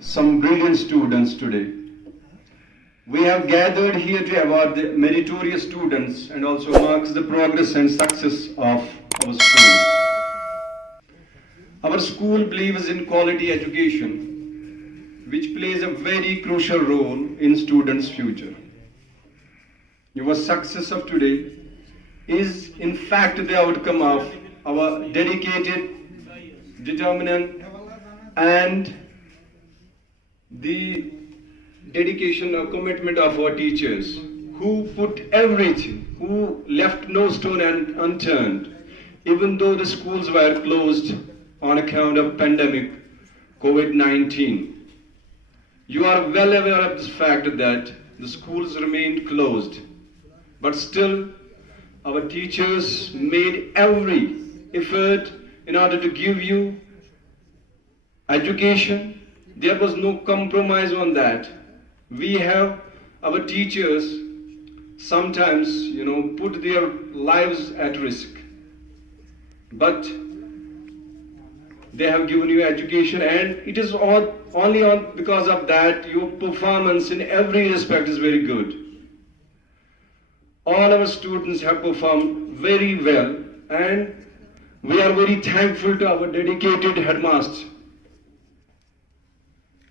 some brilliant students today. We have gathered here to award the meritorious students and also marks the progress and success of our school. Our school believes in quality education, which plays a very crucial role in students' future. Your success of today is in fact the outcome of our dedicated, determined, and the dedication or commitment of our teachers who put everything, who left no stone unturned, even though the schools were closed on account of pandemic COVID-19. You are well aware of the fact that the schools remained closed, but still our teachers made every effort in order to give you education. There was no compromise on that. We have our teachers sometimes, put their lives at risk, but they have given you education, and it is only because of that your performance in every respect is very good. All our students have performed very well, and we are very thankful to our dedicated headmasters,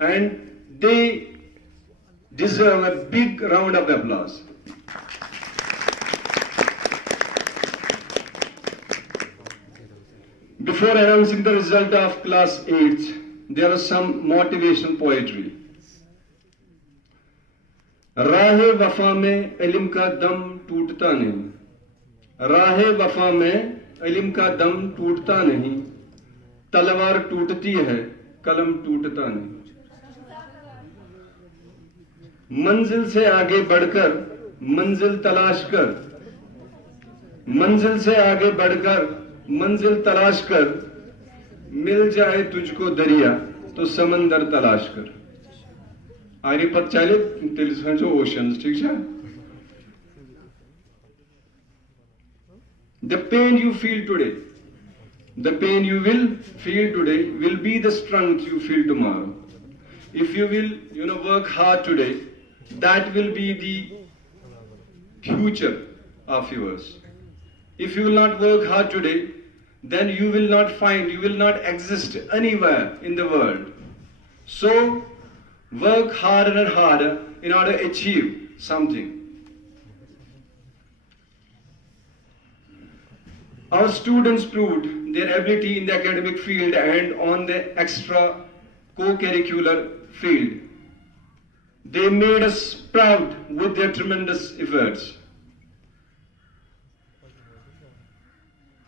and they deserve a big round of applause. Before announcing the result of class 8th, there is some motivational poetry. राहे वफा में इल्म का दम टूटता नहीं, राहे वफा में इल्म का दम टूटता नहीं, तलवार टूटती है कलम टूटता नहीं। मंजिल से आगे बढ़कर मंजिल तलाश कर, मंजिल से आगे बढ़कर मंजिल तलाश कर, मिल जाए तुझको दरिया तो समंदर तलाश कर। आगे पत चले तेल ओशंस, ठीक है? The pain you feel today, the pain you will feel today will be the strength you feel tomorrow. If you will, work hard today, that will be the future of yours. If you will not work hard today, then you will not exist anywhere in the world. So, work harder and harder in order to achieve something. Our students proved their ability in the academic field and on the extra co-curricular field. They made us proud with their tremendous efforts.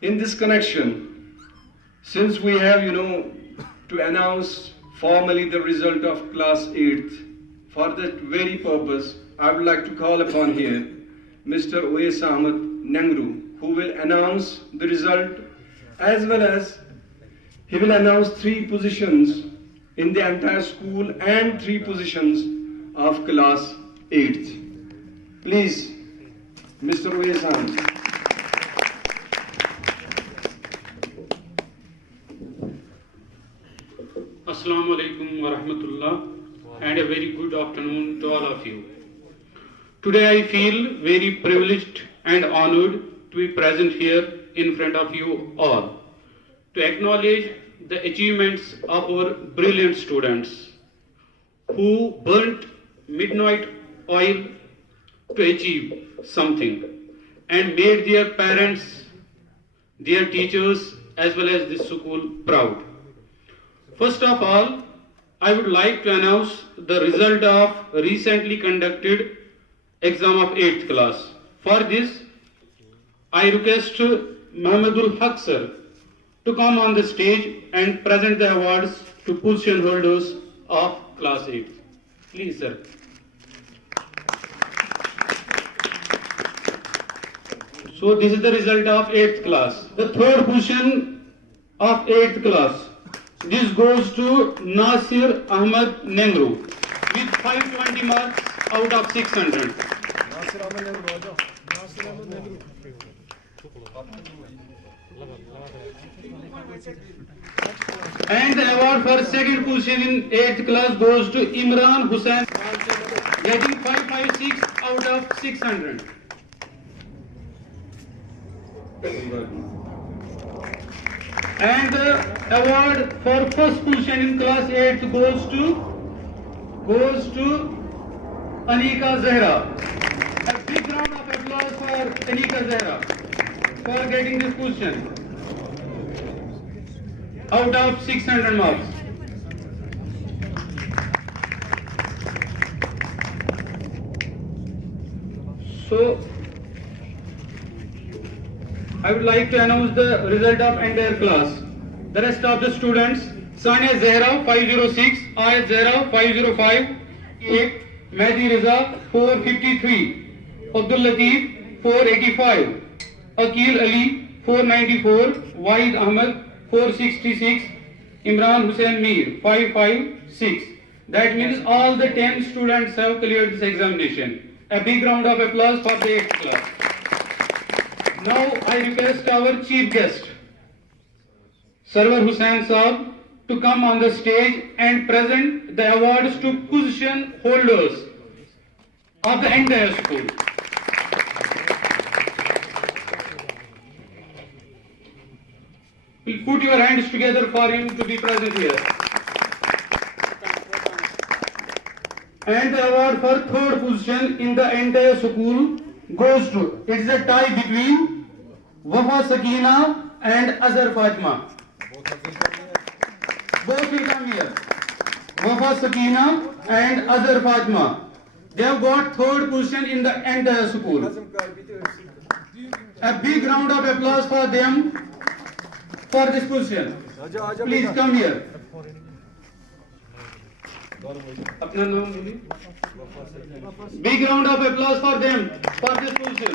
In this connection, since we have, to announce formally the result of class 8th, for that very purpose, I would like to call upon here Mr. Uwais Ahmed Nengru, who will announce the result, as well as he will announce 3 positions in the entire school and 3 positions of class 8th. Please, Mr. Uwais Ahmed. Assalamu alaikum wa rahmatullah, and a very good afternoon to all of you. Today I feel very privileged and honored to be present here in front of you all to acknowledge the achievements of our brilliant students who burnt midnight oil to achieve something and made their parents, their teachers, as well as this school proud. First of all, I would like to announce the result of recently conducted exam of 8th class. For this, I request Muhammadul Haq sir to come on the stage and present the awards to position holders of class 8. Please, sir. So this is the result of 8th class. The third position of 8th class. This goes to Nasir Ahmed Nengru with 520 marks out of 600. Nasir Ahmed Nengru. Nasir Ahmed Nengru. And the award for second position in 8th class goes to Imran Hussain, getting 556 out of 600. And the award for first position in class 8 goes to Anika Zahra. A big round of applause for Anika Zahra for getting this position out of 600 marks. So, I would like to announce the result of entire class. The rest of the students: Sania Zahra 506, Ayat Zahra 505, 8, Mehdi Riza 453, Abdul Latif 485, Akil Ali 494, Wahid Ahmed 466, Imran Hussain Mir 556. That means all the 10 students have cleared this examination. A big round of applause for the 8th class. Now I request our chief guest, Sarwar Hussain Saab, to come on the stage and present the awards to position holders of the entire school. Please put your hands together for him to be present here. And the award for third position in the entire school goes to, it's a tie between Wafa Sakina and Azhar Fatima. Both will come here. Wafa Sakina and Azhar Fatima. They have got third position in the entire school. A big round of applause for them for this position. Please come here. अपना नाम बोलिए. Big round of applause for them for this position.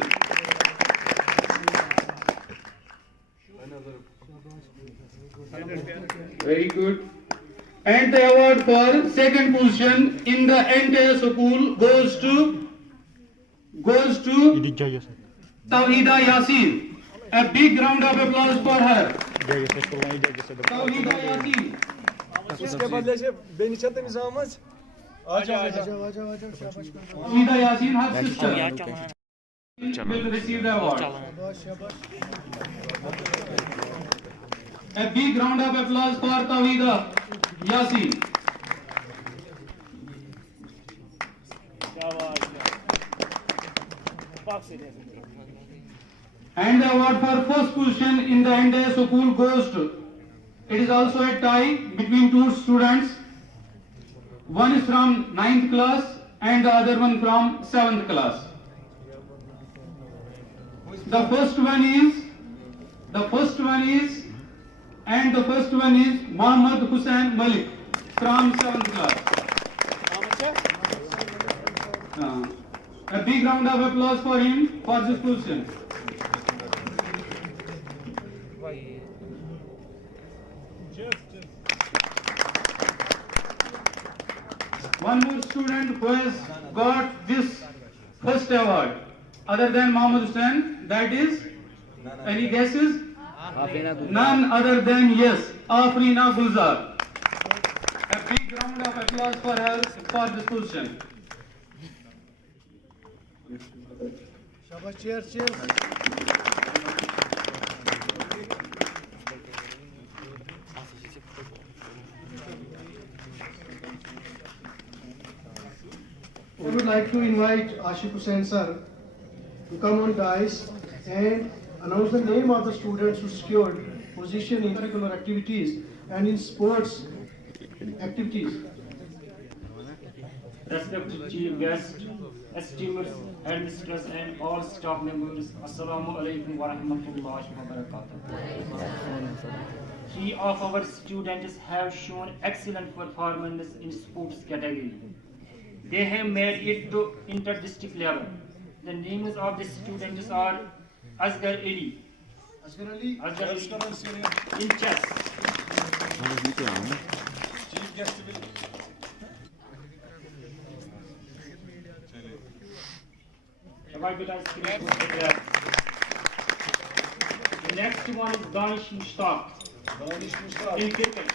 Very good. And the award for second position in the entire school goes to Tawhida Yasin. A big round of applause for her. Tawhida Yasin. उसके बदले से बेनिशा तक निजामत आजा Tawhida Yasin, her sister, will receive the award. A big round of applause for Tawhida Yasin. And the award for first position in the entire school goes to, it is also a tie between two students. One is from 9th class and the other one from 7th class. The first one is Muhammad Hussain Malik from 7th class. A big round of applause for him for this position. One more student who has got this first award other than Muhammad Hussain, that is, any guesses? None other than, yes, Afrina Gulzar. A big round of applause for her for this position. cheers. I would like to invite Ashik Hussain sir to come on dais and announce the name of the students who secured position in curricular activities and in sports activities. Respected chief guest, esteemed headmistress and all staff members, Assalamu alaikum wa rahmatullahi wa barakatuh. Three of our students have shown excellent performance in sports category. They have made it to inter-district level. The names of the students are Asghar Ali in chess. The next one is Danish Mushtaq in cricket.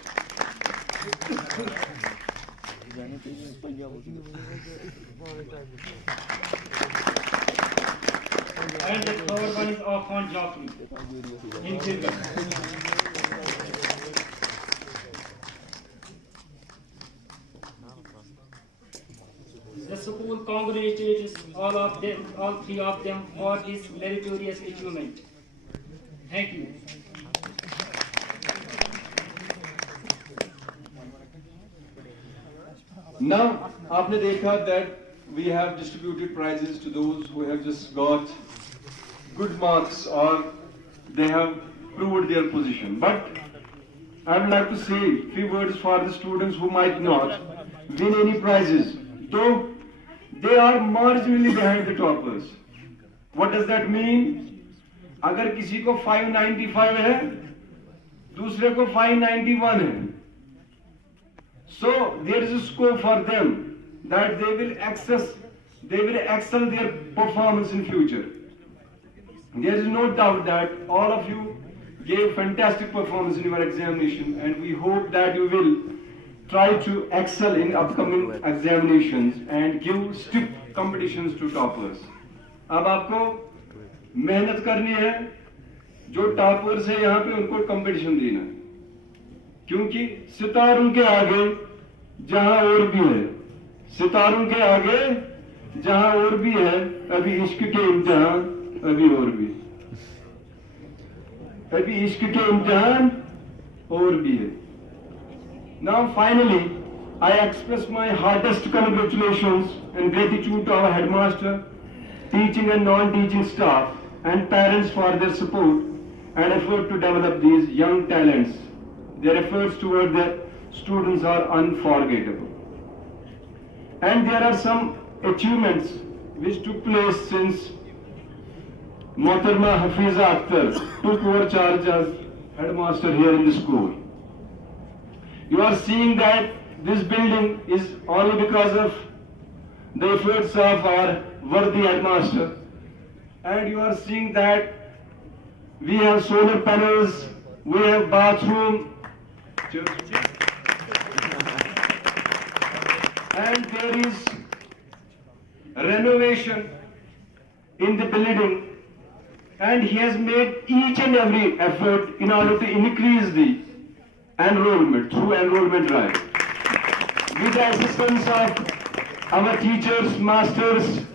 And the third one is Afan Jafri in cricket. The school congratulates all three of them for this meritorious achievement. Thank you. Now, आपने देखा that we have distributed prizes to those who have just got good marks or they have proved their position. But I would like to say a few words for the students who might not win any prizes, though they are marginally behind the toppers. What does that mean? अगर किसी को 595 है, दूसरे को 591 है. So there is a scope for them that they will excel their performance in future. There is no doubt that all of you gave fantastic performance in your examination, and we hope that you will try to excel in upcoming examinations and give stiff competitions to toppers. अब आपको मेहनत करनी है, जो toppers है यहाँ पे उनको कंपटीशन देना है, क्योंकि सितारों के आगे जहां और भी है, सितारों के आगे जहां और भी है, अभी इश्क के इम्तिहान अभी और भी, अभी इश्क के इम्तिहान और भी है. Now finally, I express my heartiest congratulations and gratitude to our headmaster, teaching and non-teaching staff, and parents for their support and effort to develop these young talents. Their efforts toward the students are unforgettable. And there are some achievements which took place since Mohtarma Hafiza Akhtar took over charge as headmaster here in the school. You are seeing that this building is only because of the efforts of our worthy headmaster. And you are seeing that we have solar panels, we have bathroom, and there is renovation in the building, and he has made each and every effort in order to increase the enrollment through enrollment drive. With the assistance of our teachers, masters,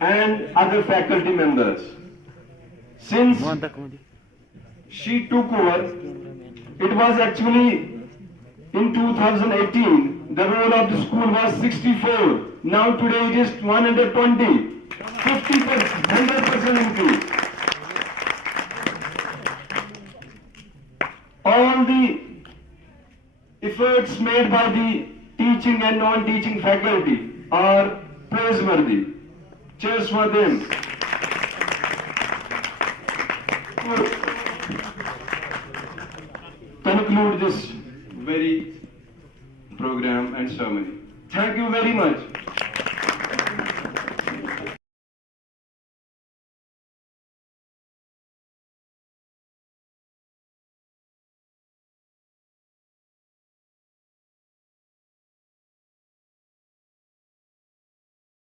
and other faculty members. Since she took over, it was actually in 2018, the roll of the school was 64. Now today it is 120, 50%, 100% increase. All the efforts made by the teaching and non-teaching faculty are praiseworthy. Cheers for them. Conclude this very program and ceremony. Thank you very much.